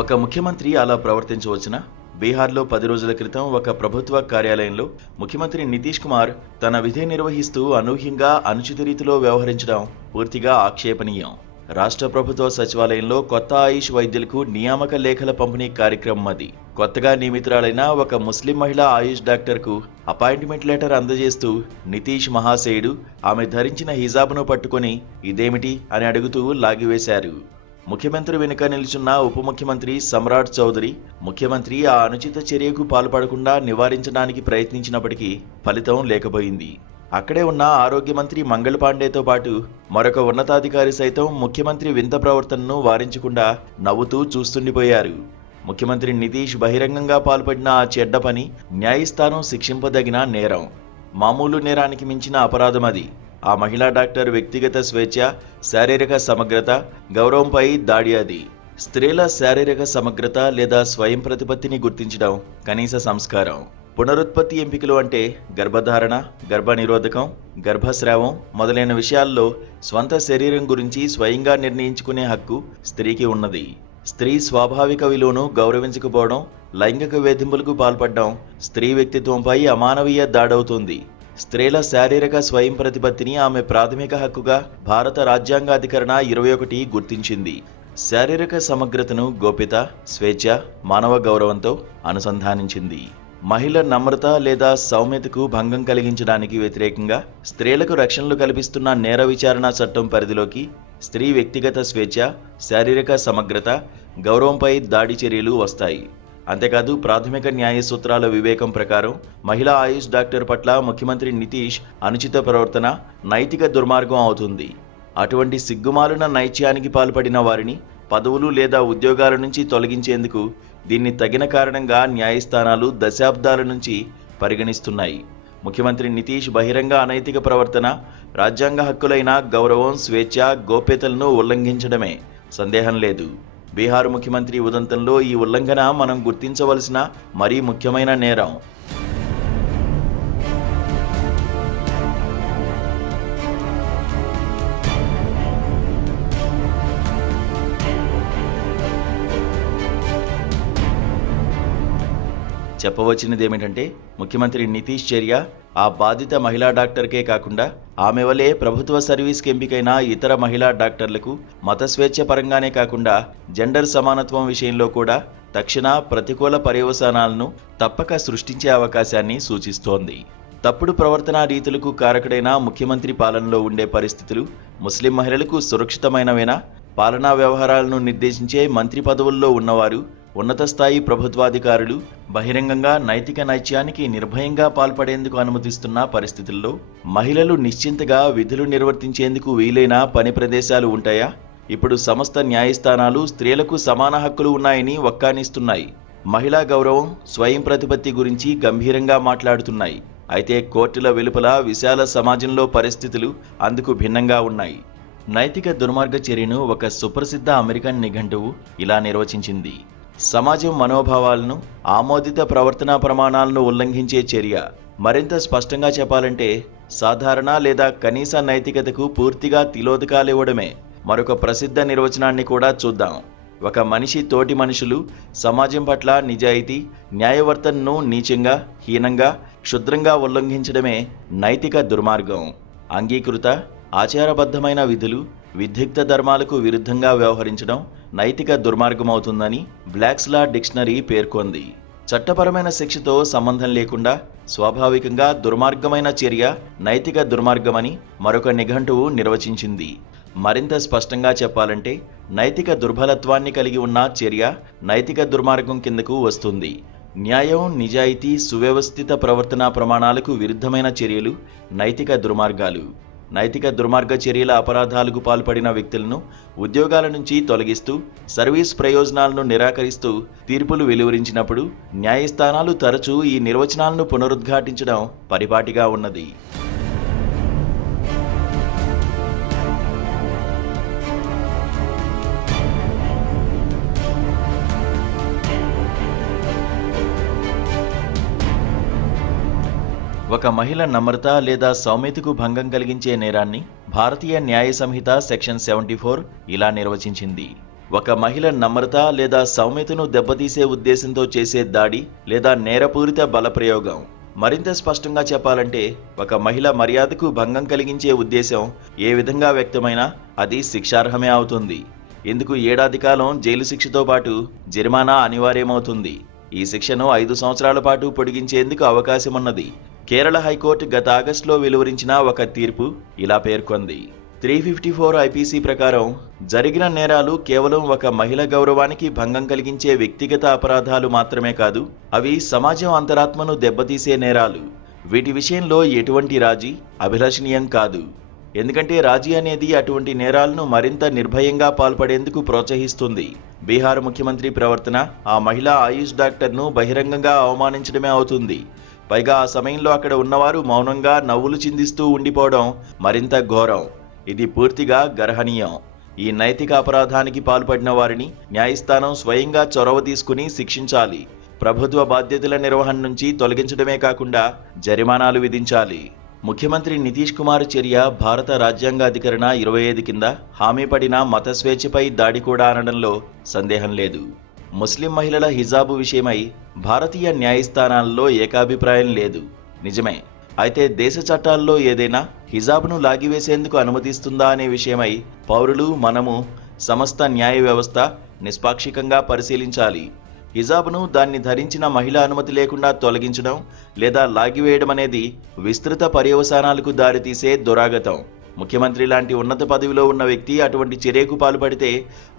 ఒక ముఖ్యమంత్రి అలా ప్రవర్తించవచ్చునా? బీహార్లో 10 రోజుల క్రితం ఒక ప్రభుత్వ కార్యాలయంలో ముఖ్యమంత్రి నితీష్ కుమార్ తన విధి నిర్వహిస్తూ అనూహ్యంగా అనుచిత రీతిలో వ్యవహరించడం పూర్తిగా ఆక్షేపణీయం. రాష్ట్ర ప్రభుత్వ సచివాలయంలో కొత్త ఆయుష్ వైద్యులకు నియామక లేఖల పంపిణీ కార్యక్రమం అది. కొత్తగా నియమితురాలైన ఒక ముస్లిం మహిళా ఆయుష్ డాక్టర్కు అపాయింట్మెంట్ లెటర్ అందజేస్తూ నితీష్ మహాశయుడు ఆమె ధరించిన హిజాబ్ను పట్టుకొని ఇదేమిటి అని అడుగుతూ లాగివేశారు. ముఖ్యమంత్రి వెనుక నిలుచున్న ఉప ముఖ్యమంత్రి సమ్రాట్ చౌదరి ముఖ్యమంత్రి ఆ అనుచిత చర్యకు పాల్పడకుండా నివారించడానికి ప్రయత్నించినప్పటికీ ఫలితం లేకపోయింది. అక్కడే ఉన్న ఆరోగ్య మంత్రి మంగళ్ పాండేతో పాటు మరొక ఉన్నతాధికారి సైతం ముఖ్యమంత్రి వింత ప్రవర్తనను వారించకుండా నవ్వుతూ చూస్తుండిపోయారు. ముఖ్యమంత్రి నితీష్ బహిరంగంగా పాల్పడిన ఆ చెడ్డ పని న్యాయస్థానం శిక్షింపదగిన నేరం. మామూలు నేరానికి మించిన అపరాధం అది. ఆ మహిళా డాక్టర్ వ్యక్తిగత స్వేచ్ఛ, శారీరక సమగ్రత, గౌరవంపై దాడి అది. స్త్రీల శారీరక సమగ్రత లేదా స్వయం ప్రతిపత్తిని గుర్తించడం కనీస సంస్కారం. పునరుత్పత్తి ఎంపికలు అంటే గర్భధారణ, గర్భనిరోధకం, గర్భస్రావం మొదలైన విషయాల్లో స్వంత శరీరం గురించి స్వయంగా నిర్ణయించుకునే హక్కు స్త్రీకి ఉన్నది. స్త్రీ స్వాభావిక విలువను గౌరవించకపోవడం, లైంగిక వేధింపులకు పాల్పడడం స్త్రీ వ్యక్తిత్వంపై అమానవీయ దాడవుతుంది. స్త్రీల శారీరక స్వయం ప్రతిపత్తిని ఆమె ప్రాథమిక హక్కుగా భారత రాజ్యాంగాధికరణ 21 గుర్తించింది. శారీరక సమగ్రతను గోప్యత, స్వేచ్ఛ, మానవ గౌరవంతో అనుసంధానించింది. మహిళ నమ్రత లేదా సౌమ్యతకు భంగం కలిగించడానికి వ్యతిరేకంగా స్త్రీలకు రక్షణలు కల్పిస్తున్న నేర విచారణ చట్టం పరిధిలోకి స్త్రీ వ్యక్తిగత స్వేచ్ఛ, శారీరక సమగ్రత, గౌరవంపై దాడి చర్యలు వస్తాయి. అంతేకాదు ప్రాథమిక న్యాయ సూత్రాల వివేకం ప్రకారం మహిళా ఆయుష్ డాక్టర్ పట్ల ముఖ్యమంత్రి నితీష్ అనుచిత ప్రవర్తన నైతిక దుర్మార్గం అవుతుంది. అటువంటి సిగ్గుమాలిన నైత్యానికి పాల్పడిన వారిని పదవులు లేదా ఉద్యోగాల నుంచి తొలగించేందుకు దీన్ని తగిన కారణంగా న్యాయస్థానాలు దశాబ్దాల నుంచి పరిగణిస్తున్నాయి. ముఖ్యమంత్రి నితీష్ బహిరంగ అనైతిక ప్రవర్తన రాజ్యాంగ హక్కులైన గౌరవం, స్వేచ్ఛ, గోప్యతలను ఉల్లంఘించడమే, సందేహం లేదు. బీహార్ ముఖ్యమంత్రి ఉదంతంలో ఈ ఉల్లంఘన మనం గుర్తించవలసిన మరీ ముఖ్యమైన నేరం. చెప్పవచ్చినదేమిటంటే ముఖ్యమంత్రి నితీష్ చర్య ఆ బాధిత మహిళా డాక్టర్కే కాకుండా ఆమె వలె ప్రభుత్వ సర్వీస్కి ఎంపికైన ఇతర మహిళా డాక్టర్లకు మత స్వేచ్ఛ పరంగానే కాకుండా జెండర్ సమానత్వం విషయంలో కూడా తక్షణ ప్రతికూల పర్యవసానాలను తప్పక సృష్టించే అవకాశాన్ని సూచిస్తోంది. తప్పుడు ప్రవర్తనా రీతులకు కారకుడైన ముఖ్యమంత్రి పాలనలో ఉండే పరిస్థితులు ముస్లిం మహిళలకు సురక్షితమైనవేనా? పాలనా వ్యవహారాలను నిర్దేశించే మంత్రి పదవుల్లో ఉన్నవారు, ఉన్నత స్థాయి ప్రభుత్వాధికారులు బహిరంగంగా నైతిక నైత్యానికి నిర్భయంగా పాల్పడేందుకు అనుమతిస్తున్న పరిస్థితుల్లో మహిళలు నిశ్చింతగా విధులు నిర్వర్తించేందుకు వీలైన పని ప్రదేశాలు ఉంటాయా? ఇప్పుడు సమస్త న్యాయస్థానాలు స్త్రీలకు సమాన హక్కులు ఉన్నాయని వక్కానిస్తున్నాయి. మహిళా గౌరవం, స్వయం ప్రతిపత్తి గురించి గంభీరంగా మాట్లాడుతున్నాయి. అయితే కోర్టుల వెలుపల విశాల సమాజంలో పరిస్థితులు అందుకు భిన్నంగా ఉన్నాయి. నైతిక దుర్మార్గ చర్యను ఒక సుప్రసిద్ధ అమెరికన్ నిఘంటువు ఇలా నిర్వచించింది: సమాజం మనోభావాలను, ఆమోదిత ప్రవర్తనా ప్రమాణాలను ఉల్లంఘించే చర్య. మరింత స్పష్టంగా చెప్పాలంటే సాధారణ లేదా కనీస నైతికతకు పూర్తిగా తిలోదకాలివ్వడమే. మరొక ప్రసిద్ధ నిర్వచనాన్ని కూడా చూద్దాం. ఒక మనిషి తోటి మనుషులు సమాజం పట్ల నిజాయితీ, న్యాయవర్తనను నీచంగా, హీనంగా, క్షుద్రంగా ఉల్లంఘించడమే నైతిక దుర్మార్గం. అంగీకృత, ఆచారబద్ధమైన విధులు, విద్యుక్త ధర్మాలకు విరుద్ధంగా వ్యవహరించడం నైతిక దుర్మార్గమవుతుందని బ్లాక్స్ లా డిక్షనరీ పేర్కొంది. చట్టపరమైన శిక్షతో సంబంధం లేకుండా స్వాభావికంగా దుర్మార్గమైన చర్య నైతిక దుర్మార్గమని మరొక నిఘంటువు నిర్వచించింది. మరింత స్పష్టంగా చెప్పాలంటే నైతిక దుర్బలత్వాన్ని కలిగి ఉన్న చర్య నైతిక దుర్మార్గం కిందకు వస్తుంది. న్యాయం, నిజాయితీ, సువ్యవస్థిత ప్రవర్తనా ప్రమాణాలకు విరుద్ధమైన చర్యలు నైతిక దుర్మార్గాలు. నైతిక దుర్మార్గ చర్యల అపరాధాలకు పాల్పడిన వ్యక్తులను ఉద్యోగాల నుంచి తొలగిస్తూ, సర్వీస్ ప్రయోజనాలను నిరాకరిస్తూ తీర్పులు వెలువరించినప్పుడు న్యాయస్థానాలు తరచూ ఈ నిర్వచనాలను పునరుద్ఘాటించడం పరిపాటిగా ఉన్నది. ఒక మహిళ నమ్రత లేదా సౌమ్యతకు భంగం కలిగించే నేరాన్ని భారతీయ న్యాయ సంహిత సెక్షన్ 74 ఇలా నిర్వచించింది: ఒక మహిళ నమ్రత లేదా సౌమ్యతను దెబ్బతీసే ఉద్దేశంతో చేసే దాడి లేదా నేరపూరిత బలప్రయోగం. మరింత స్పష్టంగా చెప్పాలంటే, ఒక మహిళ మర్యాదకు భంగం కలిగించే ఉద్దేశం ఏ విధంగా వ్యక్తమైనా అది శిక్షార్హమే అవుతుంది. ఇందుకు ఏడాది కాలం జైలు శిక్షతో పాటు జరిమానా అనివార్యమవుతుంది. ఈ శిక్షను 5 సంవత్సరాల పాటు పొడిగించేందుకు అవకాశమున్నది. కేరళ హైకోర్టు గత ఆగస్టులో వెలువరించిన ఒక తీర్పు ఇలా పేర్కొంది. 354 ఐపీసీ ప్రకారం జరిగిన నేరాలు కేవలం ఒక మహిళ గౌరవానికి భంగం కలిగించే వ్యక్తిగత అపరాధాలు మాత్రమే కాదు, అవి సమాజం అంతరాత్మను దెబ్బతీసే నేరాలు. వీటి విషయంలో ఎటువంటి రాజీ అభిలషణీయం కాదు. ఎందుకంటే రాజీ అనేది అటువంటి నేరాలను మరింత నిర్భయంగా పాల్పడేందుకు ప్రోత్సహిస్తుంది. బీహార్ ముఖ్యమంత్రి ప్రవర్తన ఆ మహిళా ఆయుష్ డాక్టర్ను బహిరంగంగా అవమానించడమే అవుతుంది. పైగా ఆ సమయంలో అక్కడ ఉన్నవారు మౌనంగా నవ్వులు చిందిస్తూ ఉండిపోవడం మరింత ఘోరం. ఇది పూర్తిగా గర్హనీయం. ఈ నైతిక అపరాధానికి పాల్పడిన వారిని న్యాయస్థానం స్వయంగా చొరవ తీసుకుని శిక్షించాలి. ప్రభుత్వ బాధ్యతల నిర్వహణ నుంచి తొలగించడమే కాకుండా జరిమానాలు విధించాలి. ముఖ్యమంత్రి నితీష్ కుమార్ చర్య భారత రాజ్యాంగ అధికరణ 25 కింద హామీ పడిన మత స్వేచ్ఛపై దాడి కూడా అనడంలో సందేహం లేదు. ముస్లిం మహిళల హిజాబు విషయమై భారతీయ న్యాయస్థానాల్లో ఏకాభిప్రాయం లేదు, నిజమే. అయితే దేశ చట్టాల్లో ఏదైనా హిజాబ్ను లాగివేసేందుకు అనుమతిస్తుందా అనే విషయమై పౌరులు, మనము, సమస్త న్యాయ వ్యవస్థ నిష్పాక్షికంగా పరిశీలించాలి. హిజాబ్ను దాన్ని ధరించిన మహిళ అనుమతి లేకుండా తొలగించడం లేదా లాగివేయడం అనేది విస్తృత పర్యవసానాలకు దారితీసే దురాగతం. ముఖ్యమంత్రి లాంటి ఉన్నత పదవిలో ఉన్న వ్యక్తి అటువంటి చర్యకు పాల్పడితే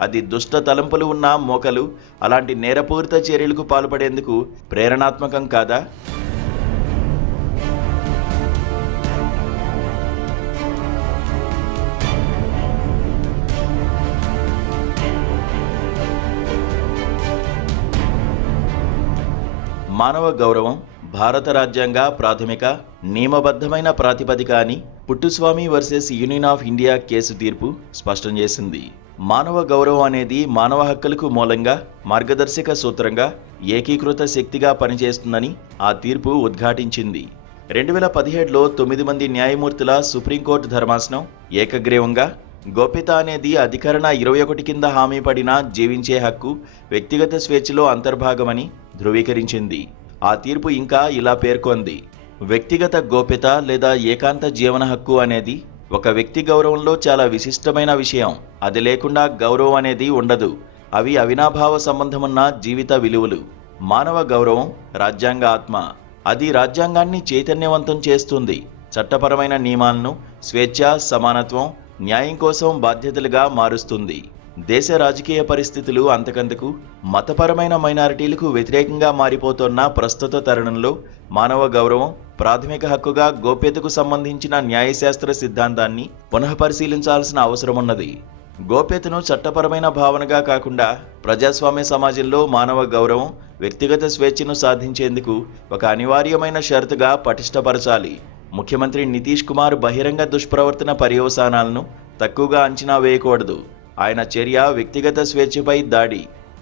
అది దుష్ట తలంపులు ఉన్న మోకలు అలాంటి నేరపూరిత చర్యలకు పాల్పడేందుకు ప్రేరణాత్మకం కాదా? మానవ గౌరవం భారత రాజ్యాంగ ప్రాథమిక నియమబద్ధమైన ప్రాతిపదిక అని Puttaswamy versus union of India case తీర్పు స్పష్టం చేసింది. మానవ గౌరవం అనేది మానవ హక్కులకు మూలంగా, మార్గదర్శక సూత్రంగా, ఏకీకృత శక్తిగా పనిచేస్తుందని ఆ తీర్పు ఉద్ఘాటించింది. 2017లో 9 మంది న్యాయమూర్తుల సుప్రీంకోర్టు ధర్మాసనం ఏకగ్రీవంగా గోప్యత అనేది అధికరణ 21 కింద హామీ పడిన జీవించే హక్కు, వ్యక్తిగత స్వేచ్ఛలో అంతర్భాగమని ధృవీకరించింది. ఆ తీర్పు ఇంకా ఇలా పేర్కొంది. వ్యక్తిగత గోప్యత లేదా ఏకాంత జీవన హక్కు అనేది ఒక వ్యక్తి గౌరవంలో చాలా విశిష్టమైన విషయం. అది లేకుండా గౌరవం అనేది ఉండదు. అవి అవినాభావ సంబంధమున్న జీవిత విలువలు. మానవ గౌరవం రాజ్యాంగ ఆత్మ. అది రాజ్యాంగాన్ని చైతన్యవంతం చేస్తుంది. చట్టపరమైన నియమాలను స్వేచ్ఛ, సమానత్వం, న్యాయం కోసం బాధ్యతలుగా మారుస్తుంది. దేశ రాజకీయ పరిస్థితులు అంతకంతకు మతపరమైన మైనారిటీలకు వ్యతిరేకంగా మారిపోతున్న ప్రస్తుత తరుణంలో మానవ గౌరవం ప్రాథమిక హక్కుగా గోప్యతకు సంబంధించిన న్యాయశాస్త్ర సిద్ధాంతాన్ని పునఃపరిశీలించాల్సిన అవసరమున్నది. గోప్యతను చట్టపరమైన భావనగా కాకుండా ప్రజాస్వామ్య సమాజంలో మానవ గౌరవం, వ్యక్తిగత స్వేచ్ఛను సాధించేందుకు ఒక అనివార్యమైన షరతుగా పటిష్టపరచాలి. ముఖ్యమంత్రి నితీష్ కుమార్ బహిరంగ దుష్ప్రవర్తన పర్యవసానాలను తక్కువగా అంచనా వేయకూడదు. ఆయన చర్య వ్యక్తిగత స్వేచ్ఛపై దాడి.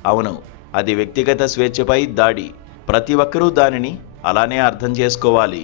అవును, అది వ్యక్తిగత స్వేచ్ఛపై దాడి. ప్రతి ఒక్కరూ దానిని అలానే అర్థం చేసుకోవాలి.